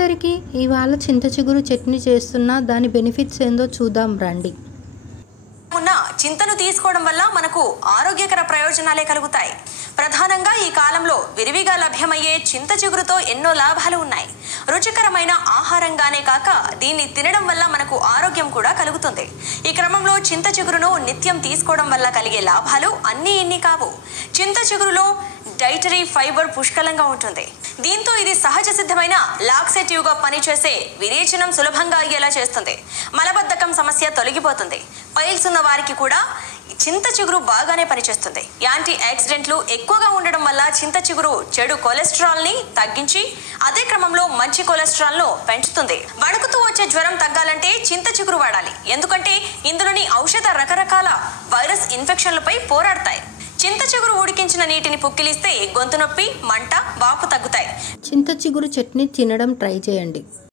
అందరికీ ఇవాళ చింత చిగురు చట్నీ చేస్తున్నా దాని బెనిఫిట్స్ ఏందో చూద్దాం రండి. చింతను తీసుకోవడం వల్ల మనకు ఆరోగ్యకర ప్రయోజనాలే కలుగుతాయి. ప్రధానంగా ఈ కాలంలో విరివిగా లభ్యమయ్యే చింత చిగురుతో ఎన్నో లాభాలు ఉన్నాయి. రుచికరమైన ఆహారంగానే కాక దీన్ని తినడం వల్ల మనకు ఆరోగ్యం కూడా కలుగుతుంది. ఈ క్రమంలో చింత చిగురును నిత్యం తీసుకోవడం వల్ల కలిగే లాభాలు అన్నీ ఇన్ని కావు. చింత చిగురులో డైటరీ ఫైబర్ పుష్కలంగా ఉంటుంది. దీంతో ఇది సహజ సిద్ధమైన లాక్సేటివ్ గా పనిచేసే విరేచనం సులభంగా అయ్యేలా చేస్తుంది. మలబద్ధకం సమస్య తొలగిపోతుంది. పైల్స్ ఉన్న వారికి కూడా చింత చిగురు బాగానే పనిచేస్తుంది. యాంటీ ఆక్సిడెంట్లు ఎక్కువగా ఉండడం వల్ల చింత చిగురు చెడు కొలెస్ట్రాల్ ని తగ్గించి అదే క్రమంలో మంచి కొలెస్ట్రాల్ ను పెంచుతుంది. వణుకుతూ వచ్చే జ్వరం తగ్గాలంటే చింత చిగురు వాడాలి. ఎందుకంటే ఇందులోని ఔషధ రకరకాల వైరస్ ఇన్ఫెక్షన్లపై పోరాడతాయి. చింత చిగురు ఉడికించిన నీటిని పుక్కిలిస్తే గొంతు నొప్పి, మంట, వాపు తగ్గుతాయి. చింత చిగురు చట్నీ తినడం ట్రై చేయండి.